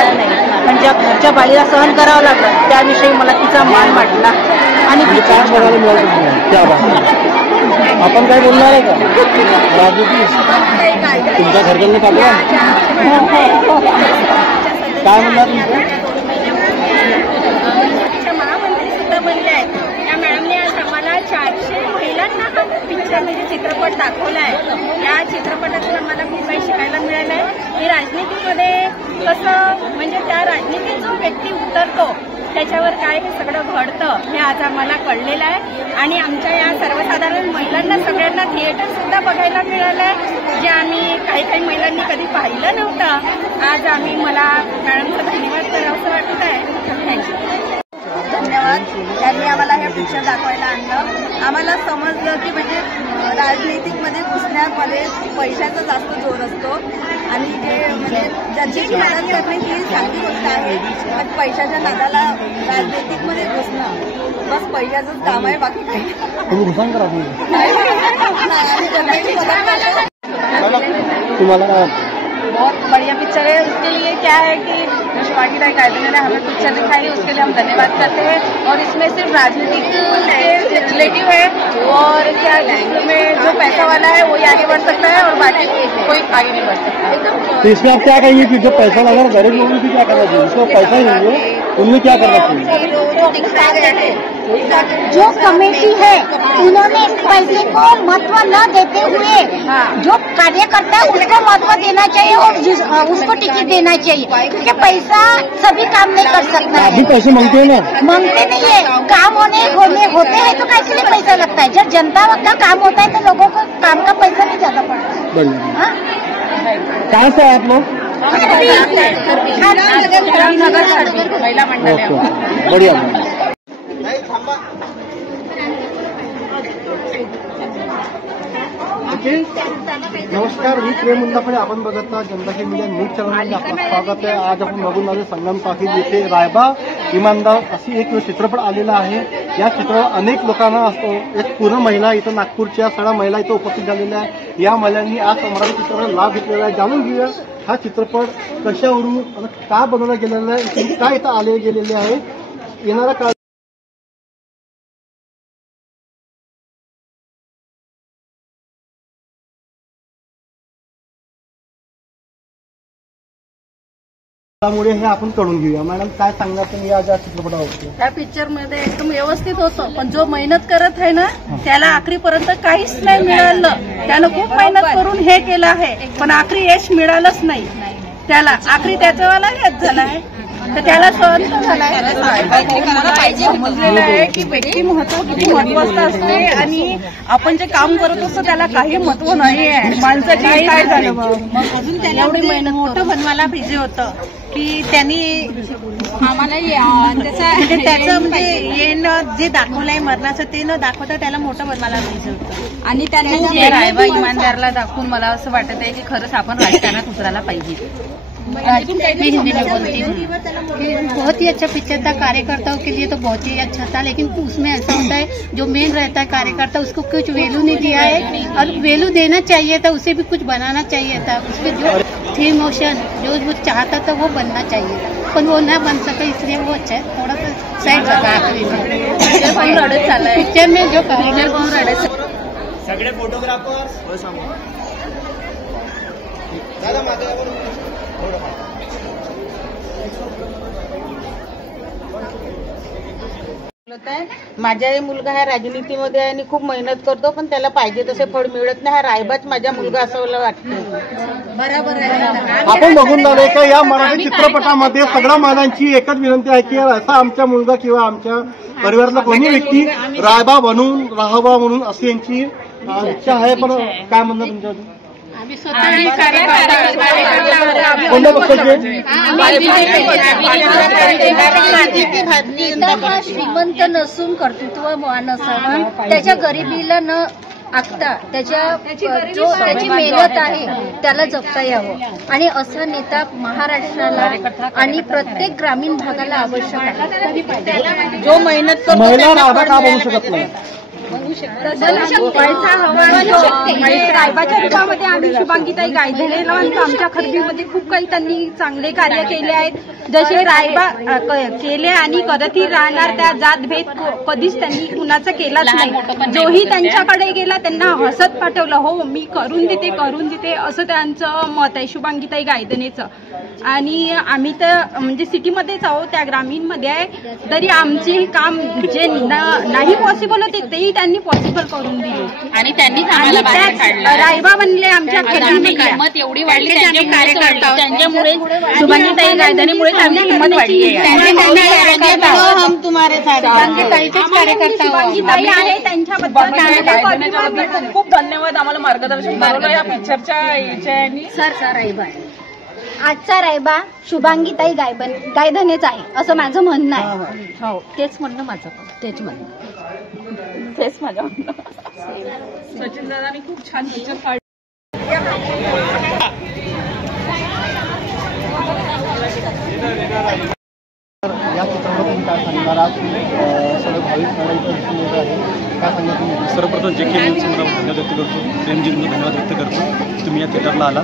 बाळ नाही, पण ज्या घरच्या बाळीला सहन करावं लागलं त्याविषयी मला तिचा मान वाटला. आणि आपण काय बोलणार आहे का तुमच्या घरच्यांनी पाठवा काय म्हणणार महामंत्री सुद्धा बनले आहेत. त्या मॅडमने आज आम्हाला 400 महिलांना हा पिक्चर म्हणजे चित्रपट दाखवला आहे. या चित्रपटातून आम्हाला खूप काही शिकायला मिळालं आहे की राजनीतीमध्ये कसं म्हणजे त्या राजनीतीत जो व्यक्ती उतरतो त्याच्यावर काय हे सगळं घडतं हे आज आम्हाला कळलेलं आहे. आणि आमच्या या सर्वसाधारण महिलांना सगळ्यांना थिएटर सुद्धा बघायला मिळालं आहे जे आम्ही काही महिलांनी कधी पाहिलं नव्हतं. आज मला मॅडमचं धन्यवाद करावंसं वाटत आहे. थँक्यू. धन्यवाद. त्यांनी आम्हाला हे पिक्चर दाखवायला आणलं. आम्हाला समजलं की म्हणजे राजनीतिकमध्ये घुसण्यामध्ये पैशाचा जास्त जोर असतो आणि जे म्हणजे ज्याची मदत करणे ही चांगली गोष्ट आहे, पण पैशाच्या नादाला राजनीतिकमध्ये घुसणं बस पैशाचंच काम आहे, बाकी काही तुम्हाला बहुत बढ़िया पिक्चर है. उसके लिए क्या है कि शिवाजी गार्डन ने हमें पिक्चर दिखाई, उसके लिए हम धन्यवाद करते हैं. और इसमें सिर्फ राजनीतिक के रिलेटिव है और क्या इसमें जो पैसा वाला है वही आगे बढ़ सकता है और बाकी कोई आगे नहीं बढ़ सकता. तो इसमें आप क्या कहेंगे कि जो पैसा लगा गरीब लोगों को क्या करना चाहिए, जिसको पैसा ही नहीं है उन्हें क्या करना चाहिए? जो कमेटी है उन्होंने पैसे को महत्व न देते हुए जो कार्यकर्ता है उसको महत्व देना चाहिए और उसको टिकट देना चाहिए, क्योंकि पैसा सभी काम नहीं कर सकता है. अभी पैसे मांगते हैं ना, मांगते नहीं है. काम होते हैं तो कैसे लिए पैसा लगता है. जब जनता का काम होता है तो लोगों को काम का पैसा भी ज्यादा पड़ता है. कहाँ से आप लोग? महिला मंडल बढ़िया. नमस्कार, मी प्रेम मुंदाकडे. आपण बघत आहात जनता मीडिया न्यूज चॅनलमध्ये आपलं स्वागत आहे. आज आपण बघून आलो संगम टाकीज येथे रायबा इमानदार अशी एक चित्रपट आलेला आहे. या चित्रपटात अनेक लोकांना असतो, एक पूर्ण महिला इथं नागपूरच्या सगळ्या महिला इथं उपस्थित झालेल्या आहेत. या महिलांनी आज मराठी चित्रपटाला लाभ घेतलेला आहे. जाणून घेऊया हा चित्रपट कशावरून आणि का बनवला गेलेला आहे, काय इथं आले गेलेले आहे, येणारा काळ त्यामुळे हे आपण कळून घेऊया. मॅडम काय सांगणार तुम्ही या ज्या चित्रपटावर? त्या पिक्चरमध्ये एकदम व्यवस्थित होतं, पण जो मेहनत करत आहे ना त्याला आखरीपर्यंत काहीच नाही मिळालं. त्यानं खूप मेहनत करून हे केलं आहे पण आखरी यश मिळालंच नाही त्याला. आखरी त्याच्यावाला हेच झाला आहे तर त्याला सहन झालाय. समजलेलं आहे की व्यक्ती महत्व किती महत्वाचं असते आणि आपण जे काम करत असतो त्याला काही महत्व नाही आहे. माणसाची काय झालं मग अजून त्याला एवढी मेहनत मोठं बनवायला पाहिजे होतं की त्यांनी आम्हाला त्याचं म्हणजे येणं जे दाखवलंय मरणाचं ते न दाखवता त्याला मोठं बनवायला पाहिजे होतं. आणि त्यांना रायबा इमानदारला दाखवून मला असं वाटत आहे की खरंच आपण राजकारणात उतरायला पाहिजे. मैं हिंदी में बोलती हूँ. बहुत ही अच्छा पिक्चर था. कार्यकर्ताओं के लिए तो बहुत ही अच्छा था, लेकिन उसमें ऐसा होता है जो मेन रहता है कार्यकर्ता उसको कुछ वैल्यू नहीं दिया है और वैल्यू देना चाहिए था. उसे भी कुछ बनाना चाहिए था. उसके जो थी इमोशन जो वो चाहता था वो बनना चाहिए था, पण वो न बन सका, इसलिए वो अच्छा है. थोड़ा सा सैड लगा पिक्चर में जो सगळे फोटोग्राफर्स माझा मुलगा हा राजनीतीमध्ये आहे आणि खूप मेहनत करतो पण त्याला पाहिजे तसे फळ मिळत नाही. हा रायबाच माझा मुलगा असं मला वाटतं. बरोबर आहे. आपण बघून झाले का या मराठी चित्रपटामध्ये सगळ्या महिलांची एकच विनंती आहे की असा आमचा मुलगा किंवा आमच्या परिवारातला कोणी व्यक्ती रायबा बनून राहावा म्हणून अशी यांची इच्छा आहे. पण काय म्हणणं तुमच्या? श्रीमंत नसून कर्तृत्ववान असावा, त्याच्या गरिबीला न आखता त्याची मेहनत आहे त्याला जपता यावं आणि असा नेता महाराष्ट्राला आणि प्रत्येक ग्रामीण भागाला आवश्यक आहे. जो मेहनत महिला रायबा का बनू शकत नाही? पैसा हवा रायबाच्या रूपामध्ये आम्ही शुभांगीताई गायधनेला म्हणतो. आमच्या खरेदीमध्ये खूप काही त्यांनी चांगले कार्य केले आहेत. जसे रायबा केले आणि करतही राहणार. त्या जातभेद कधीच त्यांनी कुणाचा केलाच नाही. जोही त्यांच्याकडे गेला त्यांना हसत पाठवलं. हो मी करून देते असं त्यांचं मत आहे शुभांगीताई गायधनेचं. आणि आम्ही तर म्हणजे सिटीमध्येच आहोत, त्या ग्रामीणमध्ये आहे, तरी आमचे काम जे नाही पॉसिबल होते तेही त्यांनी पॉसिबल करून दिले. आणि त्यांनी रायबा बनले आमच्या किंमत एवढी वाढली त्यांच्यामुळे शुभांगीताई गायधनेमुळे आमची किंमत वाढली आहे. शुभांगीताई आहे त्यांच्याबद्दल खूप धन्यवाद. आम्हाला मार्गदर्शन करवलं या पिक्चरच्या याच्यानी. आजचा रायबा शुभांगीताई गायधनेच आहे असं माझं म्हणणं आहे. हो तेच म्हणणं माझं, तेच माझं म्हणणं. सचिन दादांनी खूप छान पिक्चर काढला. या चित्रपटातून काय सांगणार? आज सगळं भाविक मंडळी इथं दिसून येत आहे, काय सांगणार तुम्ही? सर्वप्रथम जे काही धन्यवाद व्यक्त करतो, प्रेमजींना धन्यवाद व्यक्त करतो तुम्ही या थिएटरला आला.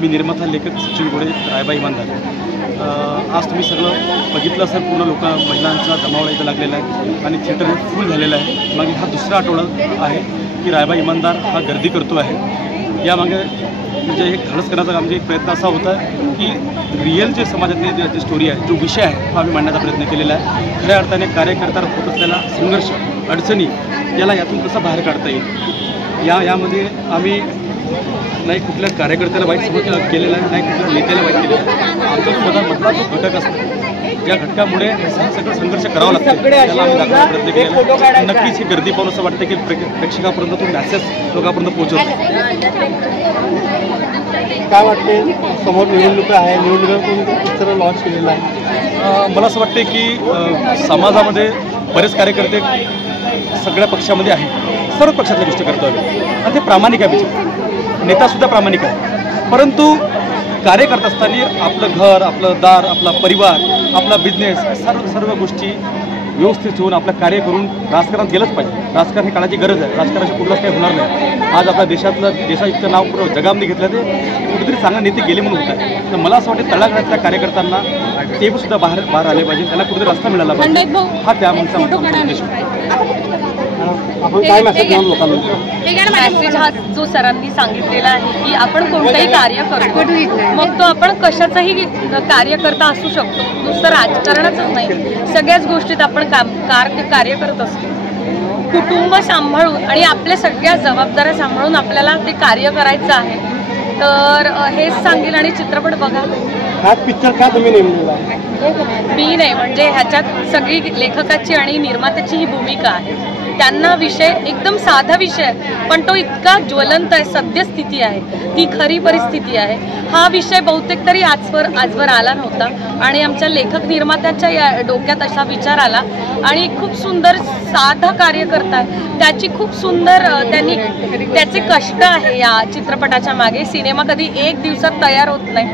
मी निर्माता लेखक सचिन गोडे, रायबा इमानदार. आज तुम्ही सगळं बघितलं असेल, पूर्ण महिलांचा जमावडा इथं लागलेला आहे आणि थिएटर हे फुल झालेलं आहे. मागे हा दुसरा आठवडा आहे की रायबा इमानदार हा गर्दी करतो आहे. यामागे म्हणजे एक धाडस करण्याचा आमचा एक प्रयत्न असा होता की रिअल जे समाजातली जी स्टोरी आहे, जो विषय आहे, हा आम्ही मांडण्याचा प्रयत्न केलेला आहे. खऱ्या अर्थाने कार्यकर्त्याला होत असलेला संघर्ष, अडचणी, याला यातून कसं बाहेर काढता येईल, यामध्ये आम्ही नाही कुठल्या कार्यकर्त्याला वाईट समज केलेला आहे, नाही कुठल्या नेत्याला वाईट केलेलं आहे. आमचा स्वतःमधला जो घटक असतो, ज्या घटकामुळे सगळं संघर्ष करावं लागतं, त्याला आम्ही दाखवण्याचा प्रयत्न केलेला. नक्कीच ही गर्दी पाहून असं वाटतं की प्रेक्षकापर्यंत तो मॅसेज लोकांपर्यंत पोहोचवतो. काय वाटते? समोर निवडणुका आहे, निवडणुकीतून पिक्चर लॉन्च केलेला आहे. मला असं वाटते की समाजामध्ये बरेच कार्यकर्ते सगळ्या पक्षामध्ये आहेत, सर्व पक्षातल्या गोष्टी करतो आम्ही आणि ते प्रामाणिक आहे. नेतासुद्धा प्रामाणिक आहे, परंतु कार्य करत असताना आपलं घर, आपलं दार, आपला परिवार, आपला बिझनेस, सर्व गोष्टी व्यवस्थित ठेवून आपलं कार्य करून राजकारणात गेलंच पाहिजे. राजकारण हे काळाची गरज आहे. राजकारणाशी कुठलाच काही होणार नाही. आज आपल्या देशाचं नाव पूर्ण जगामध्ये घेतलं, ते कुठेतरी चांगले नेते गेले म्हणून होत आहे. तर मला असं वाटतं तळागाळातल्या कार्यकर्त्यांना ते सुद्धा बाहेर आले पाहिजे, त्यांना कुठेतरी रस्ता मिळाला पाहिजे. हा त्या माणसा उद्देश आहे. आपण काय मेसेज देऊन लोकांना? मेसेज हा जो सरांनी सांगितलेला आहे की आपण कोणतंही कार्य करतो, मग तो आपण कशाचाही कार्यकर्ता असू शकतो, नुसतं राजकारणाचंच नाही, सगळ्याच गोष्टीत आपण कार्य करत असतो. कुटुंब सांभाळून आणि आपल्या सगळ्या जबाबदाऱ्या सांभाळून आपल्याला ते कार्य करायचं आहे. तर हेच सांगेल. आणि चित्रपट बघा. हा पिक्चर का तुम्ही नेमलेला आहे? मी नाही, म्हणजे ह्याच्यात सगळी लेखकाची आणि निर्मात्याची ही भूमिका आहे. त्यांना विषय एकदम साधा विषय आहे, पण तो इतका ज्वलंत आहे, सद्यस्थिती आहे, ती खरी परिस्थिती आहे. हा विषय बहुतेक तरी आजवर आला नव्हता आणि आमच्या लेखक निर्मात्याच्या या डोक्यात असा विचार आला आणि खूप सुंदर साधा कार्य करताय. त्याची खूप सुंदर त्याचे कष्ट आहे या चित्रपटाच्या मागे. सिनेमा कधी एक दिवसात तयार होत नाही,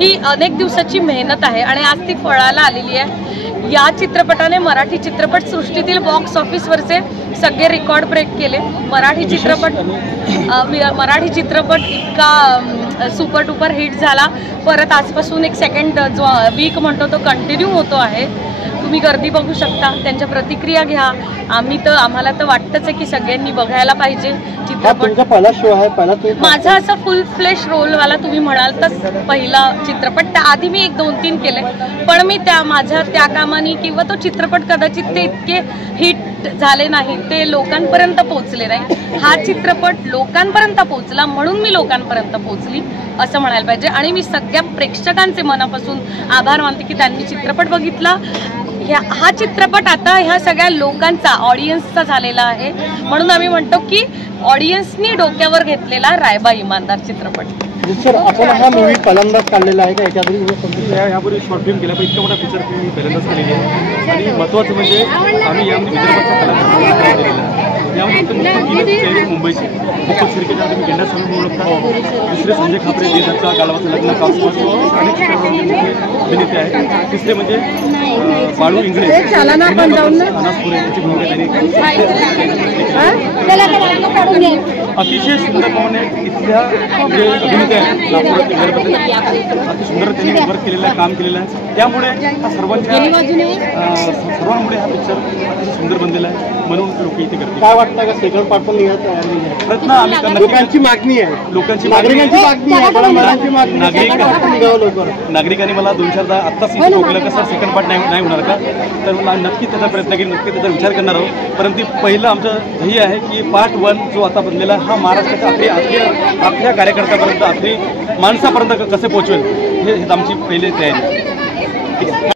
ही अनेक दिवसाची मेहनत आहे आणि आज ती फळाला आलेली आहे. या चित्रपटाने मराठी चित्रपट सृष्टीतील बॉक्स ऑफिसवरचे सगळे रेकॉर्ड ब्रेक केले. मराठी चित्रपट इतका सुपर डुपर हिट झाला. परत आजपासून एक सेकंड जो वीक म्हणतो तो कंटिन्यू होतो आहे. तुम्ही गर्दी बघू शकता, त्यांच्या प्रतिक्रिया घ्या. आम्हाला तर वाटतंच आहे की सगळ्यांनी बघायला पाहिजे चित्रपट. पहिला शो आहे, माझा असा फुल फ्लेश रोलवाला तुम्ही म्हणाल तर पहिला चित्रपट. त्याआधी मी 1-2-3 केले, पण मी माझ्या त्या कामाने किंवा तो चित्रपट कदाचित ते इतके हिट झाले नाही, ते लोकांपर्यंत पोहोचले नाही. हा चित्रपट लोकांपर्यंत पोहोचला म्हणून मी लोकांपर्यंत पोहोचली असं म्हणायला पाहिजे. आणि मी सगळ्या प्रेक्षकांचे मनापासून आभार मानते की त्यांनी चित्रपट बघितला. हा चित्रपट आता ह्या सगळ्या लोकांचा, ऑडियन्सचा झालेला आहे. म्हणून आम्ही म्हणतो की ऑडियन्सनी डोक्यावर घेतलेला रायबा इमानदार चित्रपट. सर, आपण हा मूवी पहिल्यांदाच काढलेला आहे का? यापूर्वी शॉर्ट फिल्म केला, पण इतका मोठा पिक्चर फिल्म पहिल्यांदाच केलेली आहे. आणि महत्त्वाचं म्हणजे आम्ही यामध्ये विदर्भाचा कलाकार दिलेला आहे. यामध्ये मुंबईचे मुकुल शिर्केचा तुम्ही गेंडा समोर ओळखता, दुसरे संजय खापरे, देशाचा गालवाचं लग्न, अनेक अभिनेते आहेत. तिसरे म्हणजे बाळू इंगळे अनास पुरे यांची भूमिका त्यांनी अतिशय सुंदरपणे इथल्या जे अभिनेते आहेत नागपूर अति सुंदर त्यांनी वर्क केलेलं आहे, काम केलेलं आहे. त्यामुळे हा सर्वांमुळे हा पिक्चर अतिशय सुंदर बनलेला आहे, म्हणून लोक इथे करतील. काय वाटतं का सेकंड पार्ट पण निघायचा प्रयत्न आम्ही करणार. लोकांची मागणी आहे, नागरिकांची मागणी आहे, मुलांची मागणी आहे. नागरिकांनी मला 2-4दा आत्ताच इथे रोखलं का सर सेकंड पार्ट नाही होणार का, तर मला नक्की त्याचा प्रयत्न केला, नक्की त्याचा विचार करणार आहोत. परंतु पहिलं आमचं ध्येय आहे की पार्ट 1 जो आता बनलेला आहे हा महाराष्ट्राच्या अख्ख्या कार्यकर्त्यापर्यंत, अख्खी माणसापर्यंत कसे पोहोचवेल हे आमची पहिली तयारी. ठीक आहे.